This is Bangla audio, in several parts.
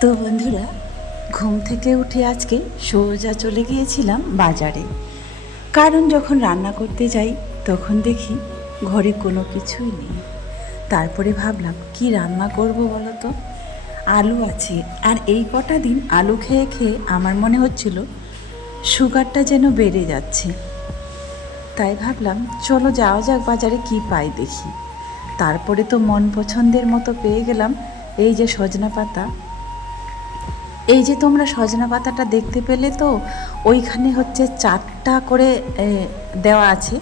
তো বন্ধুরা, ঘুম থেকে উঠে আজকে সোজা চলে গিয়েছিলাম বাজারে। কারণ যখন রান্না করতে যাই, তখন দেখি ঘরে কোনো কিছুই নেই। তারপরে ভাবলাম, কি রান্না করব বলো তো আলু আছে। আর এই কটা দিন আলু খেয়ে খেয়ে আমার মনে হচ্ছিল, সুগারটা যেন বেড়ে যাচ্ছে। তাই ভাবলাম, চলো যাওয়া যাক বাজারে কি পাই দেখি। তারপরে তো মন পছন্দের মতো পেয়ে গেলাম, এই যে সজনা পাতা এই যে তোমরা সজনা পাতাটা দেখতে পেলে তো, ওইখানে হচ্ছে চারটা করে দেওয়া আছে।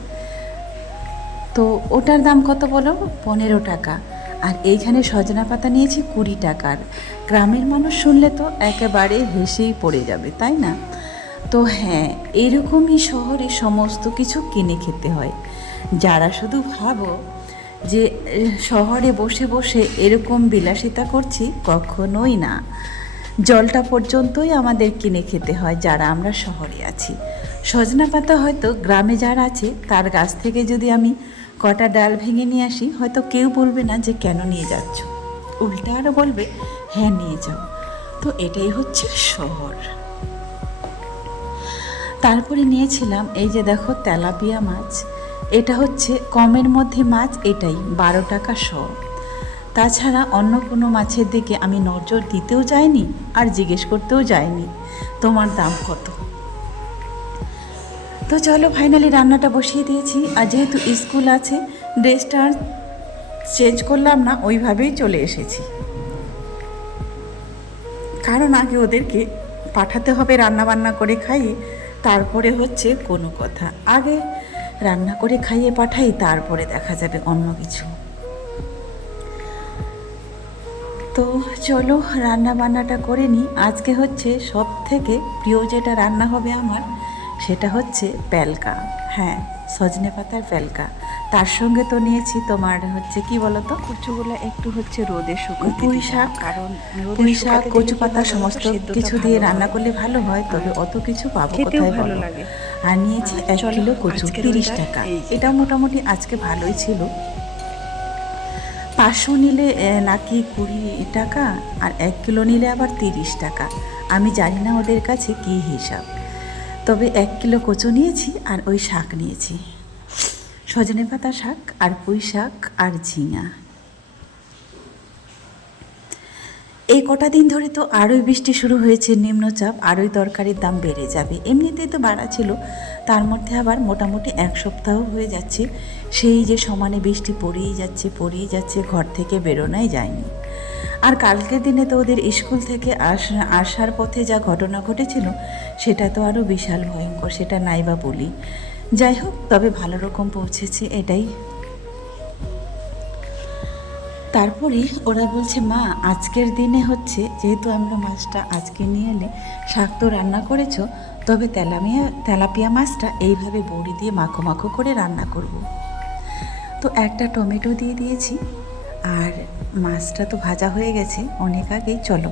তো ওটার দাম কত বলো? পনেরো টাকা। আর এইখানে সজনা পাতা নিয়েছি কুড়ি টাকার। গ্রামের মানুষ শুনলে তো একেবারে হেসেই পড়ে যাবে, তাই না? তো হ্যাঁ এরকমই শহরে সমস্ত কিছু কিনে খেতে হয়। যারা শুধু ভাবো যে শহরে বসে বসে এরকম বিলাসিতা করছি, কখনোই না। জলটা পর্যন্তই আমাদের কিনে খেতে হয় যারা আমরা শহরে আছি। সজনা পাতা হয়তো গ্রামে যারা আছে, তার গাছ থেকে যদি আমি কটা ডাল ভেঙে নিয়ে আসি, হয়তো কেউ বলবে না যে কেন নিয়ে যাচ্ছ। উল্টা আরও বলবে হ্যাঁ নিয়ে যাও তো এটাই হচ্ছে শহর। তারপরে নিয়েছিলাম এই যে দেখো তেলাপিয়া মাছ। এটা হচ্ছে কমের মধ্যে মাছ, এটাই বারো টাকা শ তাছাড়া অন্য কোনো মাছের দিকে আমি নজর দিতেও যাইনি আর জিজ্ঞেস করতেও যাইনি। তোমার দাম কত? তো চলো ফাইনালি রান্নাটা বসিয়ে দিয়েছি। আর যেহেতু স্কুল আছে ড্রেসটা চেঞ্জ করলাম না, ওইভাবেই চলে এসেছি। কারণ আগে ওদেরকে পাঠাতে হবে রান্না বান্না করে খাইয়ে, তারপরে হচ্ছে কোনো কথা। আগে রান্না করে খাইয়ে পাঠাই, তারপরে দেখা যাবে অন্য কিছু। তো চলো রান্না বান্নাটা করে নিই। আজকে হচ্ছে সব থেকে প্রিয় যেটা রান্না হবে আমার সেটা হচ্ছে প্যালকা। হ্যাঁ সজনে পাতার প্যালকা। তার সঙ্গে তো নিয়েছি তোমার হচ্ছে কি বলতো? কচুগুলো একটু হচ্ছে রোদে শুকোতে পুঁই শাক, কারণ পুঁই শাক কচু পাতা হয় সমস্ত কিছু দিয়ে রান্না করলে ভালো হয় তবে অত কিছু পাবো কোথায় ভালো লাগে। আর নিয়েছি এক কিলো কচু তিরিশ টাকা। এটা মোটামুটি আজকে ভালোই ছিল। পাঁচশো নিলে নাকি কুড়ি টাকা? আর এক কিলো নিলে আবার তিরিশ টাকা। আমি জানি না ওদের কাছে কী হিসাব। তবে এক কিলো কচু নিয়েছি আর ওই শাক নিয়েছি। সজনে পাতা শাক আর পুঁই শাক আর ঝিঙা। এই কটা দিন ধরে তো আরোই বৃষ্টি শুরু হয়েছে, নিম্নচাপ, আরোই তরকারির দাম বেড়ে যাবে। এমনিতেই তো বাড়া ছিল, তার মধ্যে আবার মোটামুটি এক সপ্তাহ হয়ে যাচ্ছে। সেই যে সমানে বৃষ্টি পড়েই যাচ্ছে পড়েই যাচ্ছে, ঘর থেকে বেরোনাই যায়নি। আর কালকের দিনে তো ওদের স্কুল থেকে আস, আসার পথে যা ঘটনা ঘটেছিল, সেটা তো আরও বিশাল ভয়ঙ্কর, সেটা নাইবা বলি। যাই হোক, তবে ভালো রকম পৌঁছেছে, এটাই তারপরে ওরা বলছে, মা, আজকের দিনে হচ্ছে, যেহেতু আমরা মাছটা আজকে নিয়ে এলে শাক তো রান্না করেছ, তবে তেলামিয়া, তেলাপিয়া মাছটা এইভাবে বড়ি দিয়ে মাখো মাখো করে রান্না করব। তো একটা টমেটো দিয়ে দিয়েছি, আর মাছটা তো ভাজা হয়ে গেছে, অনেক আগেই, চলো।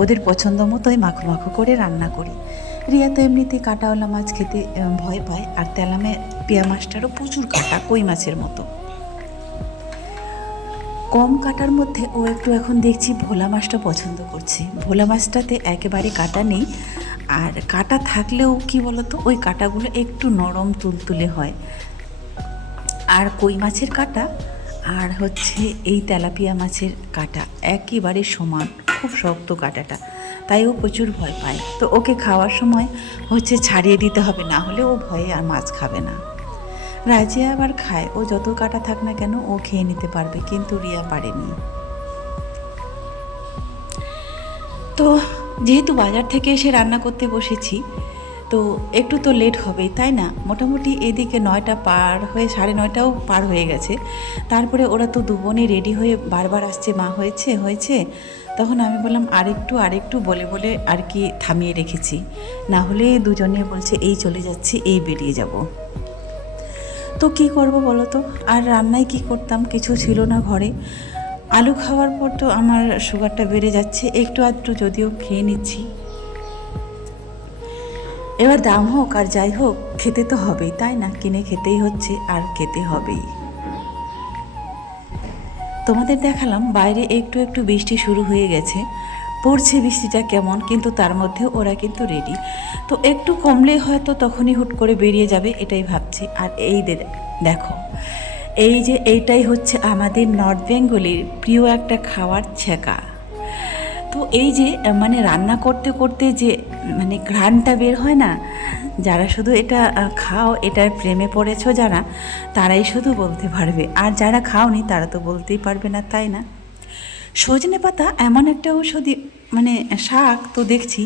ওদের পছন্দ মতোই মাখো মাখো করে রান্না করি। রিয়া তো এমনিতেই কাটাওয়ালা মাছ খেতে ভয় পায়, আর তেলামে পিয়া মাছটারও প্রচুর কাটা, কই মাছের মতো। কম কাটার মধ্যে ও একটু এখন দেখছি ভোলা মাছটা পছন্দ করছে। ভোলা মাছটাতে একেবারে কাটা নেই। আর কাটা থাকলেও কি বলতো, ওই কাটাগুলো একটু নরম তুলতুলে হয়। আর কই মাছের কাটা, আর হচ্ছে এই তেলাপিয়া মাছের কাটা একেবারে সমান, খুব শক্ত কাটাটা। তাই ও প্রচুর ভয় পায়। তো ওকে খাওয়ার সময় হচ্ছে ছাড়িয়ে দিতে হবে, না হলে ও ভয়ে আর মাছ খাবে না। রাজিয়া আবার খায়। ও যত কাটা থাক না কেন ও খেয়ে নিতে পারবে, কিন্তু রিয়া পারেনি। তো যেহেতু বাজার থেকে এসে রান্না করতে বসেছি, তো একটু তো লেট হবেই, তাই না? মোটামুটি এদিকে নয়টা পার হয়ে, সাড়ে নয়টাও পার হয়ে গেছে। তারপরে ওরা তো দু বোনে রেডি হয়ে বারবার আসছে, মা, হয়েছে হয়েছে? তখন আমি বললাম, আরেকটু আরেকটু বলে বলে আর কি থামিয়ে রেখেছি। না হলে দুজনে বলছে, এই চলে যাচ্ছি, এই বেরিয়ে যাব। তো কি করব বলো তো? আর রান্নায় কি করতাম? কিছু ছিল না ঘরে। আলু খাওয়ার পর তো আমার সুগারটা বেড়ে যাচ্ছে। একটু আধটু যদিও খেয়ে নিচ্ছি। এবার দাম হোক আর যাই হোক, খেতে তো হবেই, তাই না? কিনে খেতেই হচ্ছে, আর খেতে হবেই। তোমাদের দেখালাম, বাইরে একটু একটু বৃষ্টি শুরু হয়ে গেছে। পড়ছে বৃষ্টিটা কেমন, কিন্তু তার মধ্যে ওরা কিন্তু রেডি তো একটু কমলে হয়তো তখনই হুট করে বেরিয়ে যাবে, এটাই ভাবছি। আর এই দেখো, এই যে এইটাই হচ্ছে আমাদের নর্থ বেঙ্গলের প্রিয় একটা খাওয়ার ছেঁকা। তো এই যে মানে রান্না করতে করতে যে মানে ঘ্রাণটা বের হয় না, যারা শুধু এটা খাও, এটার প্রেমে পড়েছো যারা, তারাই শুধু বলতে পারবে। আর যারা খাওনি, তারা তো বলতেই পারবে না, তাই না? সজনে পাতা এমন একটা ঔষধি মানে শাক তো দেখছি।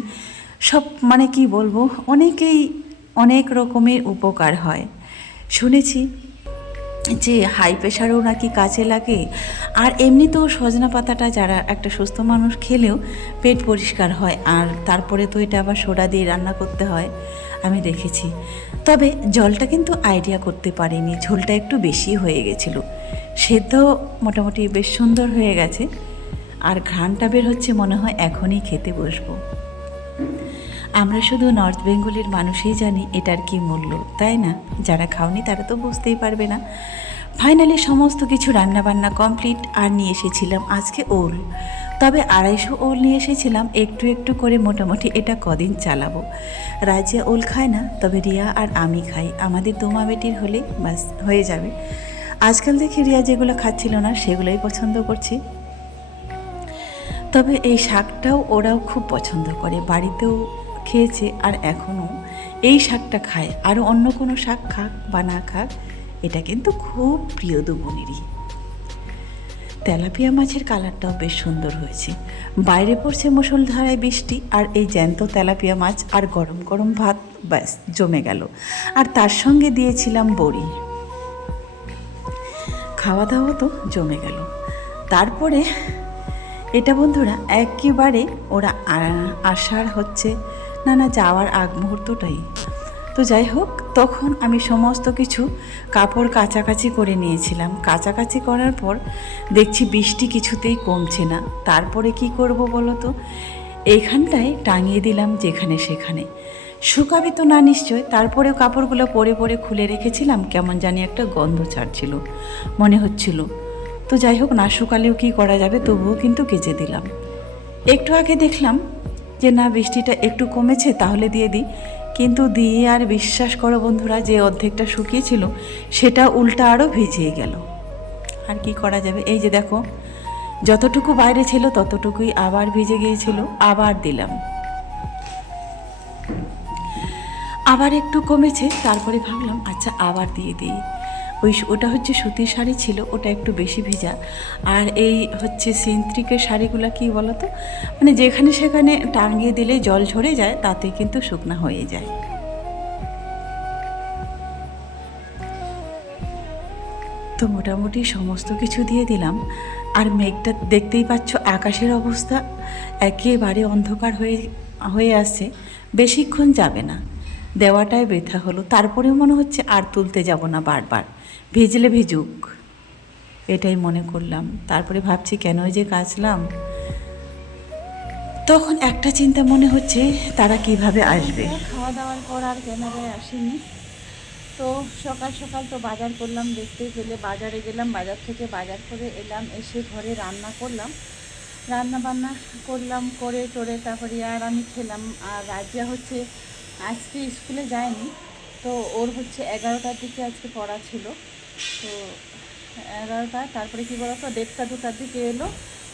সব মানে কি বলব, অনেকেই অনেক রকমের উপকার হয়। শুনেছি যে হাই প্রেশারও নাকি কাজে লাগে। আর এমনিতেও সজনা পাতাটা যারা একটা সুস্থ মানুষ খেলেও পেট পরিষ্কার হয়, আর তারপরে তো এটা আবার সোডা দিয়ে রান্না করতে হয়, আমি দেখেছি। তবে জলটা কিন্তু আইডিয়া করতে পারিনি, ঝোলটা একটু বেশি হয়ে গেছিল। সেদ্ধ মোটামুটি বেশ সুন্দর হয়ে গেছে। আর ঘ্রাণটা বের হচ্ছে মনে হয় এখনই খেতে বসবো। আমরা শুধু নর্থ বেঙ্গলের মানুষই জানি এটার কি মূল্য, তাই না? যারা খাওনি তারা তো বুঝতেই পারবে না। ফাইনালি সমস্ত কিছু রান্নাবান্না কমপ্লিট আর নিয়ে এসেছিলাম আজকে ওল। তবে আড়াইশো ওল নিয়ে এসেছিলাম, একটু একটু করে মোটামুটি এটা কদিন চালাবো। রাজিয়া ওল খায় না, তবে রিয়া আর আমি খাই। আমাদের দোমা বেটির হলে বাস হয়ে যাবে। আজকাল দেখি রিয়া যেগুলো খাচ্ছিল না, সেগুলোই পছন্দ করছি। তবে এই শাকটাও ওরাও খুব পছন্দ করে, বাড়িতেও খেয়েছে আর এখনও এই শাকটা খায়। আর অন্য কোনো শাক খাক বা না খাক, এটা কিন্তু খুব প্রিয় দুবনেরই তেলাপিয়া মাছের কালারটাও বেশ সুন্দর হয়েছে। বাইরে পড়ছে মুসলধারায় বৃষ্টি আর এই জ্যান্ত তেলাপিয়া মাছ আর গরম গরম ভাত, ব্যাস, জমে গেল। আর তার সঙ্গে দিয়েছিলাম বড়ি। খাওয়া দাওয়া তো জমে গেল। তারপরে এটা বন্ধুরা একেবারে ওরা আসার হচ্ছে। না না, যাওয়ার আগ মুহূর্তটাই। তো যাই হোক, তখন আমি সমস্ত কিছু কাপড় কাচাকাচি করে নিয়েছিলাম। কাচাকাচি করার পর দেখছি বৃষ্টি কিছুতেই কমছে না। তারপরে কি করব বলো তো? এইখানটায় টাঙিয়ে দিলাম যেখানে সেখানে। শুকাবে তো না নিশ্চয়, তারপরেও কাপড়গুলো পরে পরে খুলে রেখেছিলাম। কেমন জানি একটা গন্ধ ছাড়ছিল। মনে হচ্ছিল তো যাই হোক না শুকালেও কী করা যাবে তবুও কিন্তু কেচে দিলাম। একটু আগে দেখলাম যে, না, বৃষ্টিটা একটু কমেছে, তাহলে দিয়ে দিই। কিন্তু দিয়ে আর বিশ্বাস করো বন্ধুরা, যে অর্ধেকটা শুকিয়েছিল, সেটা উল্টা আরও ভিজিয়ে গেল। আর কি করা যাবে? এই যে দেখো, যতটুকু বাইরে ছিল, ততটুকুই আবার ভিজে গিয়েছিল, আবার দিলাম। আবার একটু কমেছে, তারপরে ভাবলাম আচ্ছা আবার দিয়ে দিই। ওই ওটা হচ্ছে সুতির শাড়ি ছিল, ওটা একটু বেশি ভিজা। আর এই হচ্ছে সিন্ত্রিকের শাড়িগুলো কি বলো তো মানে যেখানে সেখানে টাঙিয়ে দিলে জল ঝরে যায় তাতে কিন্তু শুকনা হয়ে যায়। তো মোটামুটি সমস্ত কিছু দিয়ে দিলাম। আর মেঘটা দেখতেই পাচ্ছ আকাশের অবস্থা, একেবারে অন্ধকার হয়ে হয়ে আসছে। বেশিক্ষণ যাবে না। দেওয়াটাই ব্যথা হলো। তারপরেও মনে হচ্ছে আর তুলতে যাব না বারবার। ভিজলে ভিজুক। এটাই মনে করলাম। তারপরে ভাবছি কেন যে কাচলাম। তখন একটা চিন্তা মনে হচ্ছে তারা কীভাবে আসবে। খাওয়া দাওয়ার পর আর ক্যামেরায় আসেনি। তো সকাল সকাল তো বাজার করলাম দেখতে পেলে বাজারে গেলাম, বাজার থেকে বাজার করে এলাম, এসে ঘরে রান্না করলাম। রান্না বান্না করলাম, করে টোরে তারপরে আর আমি খেলাম। আর রাজিয়া হচ্ছে আজকে স্কুলে যায়নি। তো ওর হচ্ছে এগারোটার দিকে আজকে পড়া ছিল। তো এগারোটা, তারপরে কি বলতো, দেড়টা, দুটার দিকে এলো।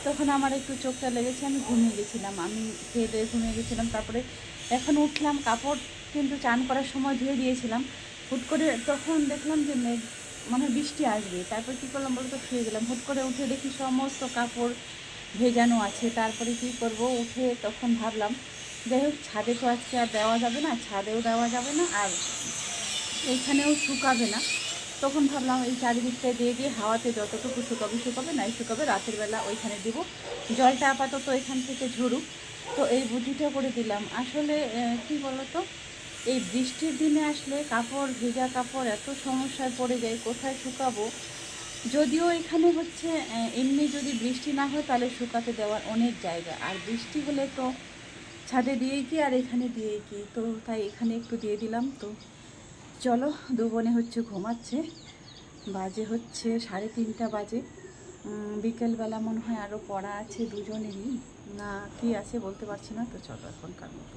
তখন আমার একটু চোখটা লেগেছে, আমি ঘুমিয়ে গেছিলাম। আমি খেয়ে দিয়ে ঘুমিয়ে গেছিলাম। তারপরে এখন উঠলাম, কাপড় কিন্তু চান করার সময় ধুয়ে দিয়েছিলাম। হুট করে তখন দেখলাম যে মেঘ মানে বৃষ্টি আসবে। তারপর কী করলাম বলতো, শুয়ে গেলাম। হুট করে উঠে দেখি সমস্ত কাপড় ভেজানো আছে। তারপরে কি করব? উঠে তখন ভাবলাম যাই হোক, ছাদে তো আজকে আর দেওয়া যাবে না, ছাদেও দেওয়া যাবে না, আর এইখানেও শুকাবে না। তখন ভাবলাম এই চারিদিকটায় দিয়ে দিয়ে হাওয়াতে যতটুকু শুকাবে শুকাবে, নাই শুকাবে, রাতের বেলা ওইখানে দিব। জলটা আপাতত এখান থেকে ঝরুক। তো এই বুদ্ধিটা করে দিলাম। আসলে কি বলতো, এই বৃষ্টির দিনে আসলে কাপড়, ভেজা কাপড় এত সমস্যায় পড়ে যায়, কোথায় শুকাবো? যদিও এখানে হচ্ছে এমনি যদি বৃষ্টি না হয়, তাহলে শুকাতে দেওয়ার অনেক জায়গা। আর বৃষ্টি হলে তো ছাদে দিয়ে কি আর এখানে দিয়ে কি? তো তাই এখানে একটু দিয়ে দিলাম। তো চলো, দু বোনে হচ্ছে ঘুমাচ্ছে। বাজে হচ্ছে সাড়ে তিনটা বাজে। বিকেলবেলা মনে হয় আরও পড়া আছে দুজনেরই। না, কি আছে বলতে পারছি না। তো চলো এখনকার মতো।